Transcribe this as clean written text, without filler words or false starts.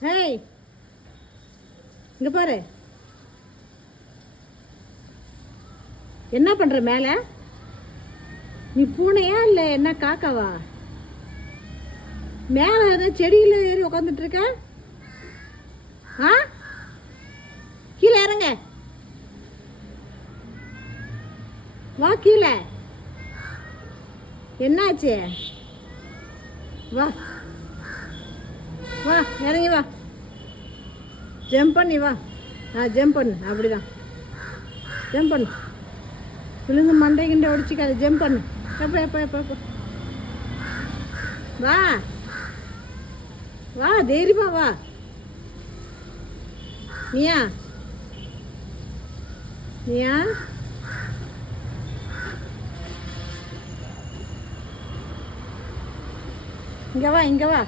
ஏய் இங்கே பாரு, என்ன பண்ணுற மேலே? நீ பூனையா இல்லை என்ன காக்காவா? மேலே ஏதோ செடியில் ஏறி உக்காந்துட்டு இருக்க. ஆ, கீழே இறங்க, வா கீழே. என்னாச்சு? வா வா இறங்கி வா, ஜம்ப் பண்ணி வா. ஜம்ப் பண்ணு, அப்படிதான் ஜம்ப் பண்ணு. விழுந்து மண்டை கிண்டை ஒடிச்சிக்காது, ஜம்ப் பண்ணு. எப்போ எப்போ எப்போ எப்போ வா வா, தைரியமா வா. நீயா நீயா இங்கே வா, இங்கே வா.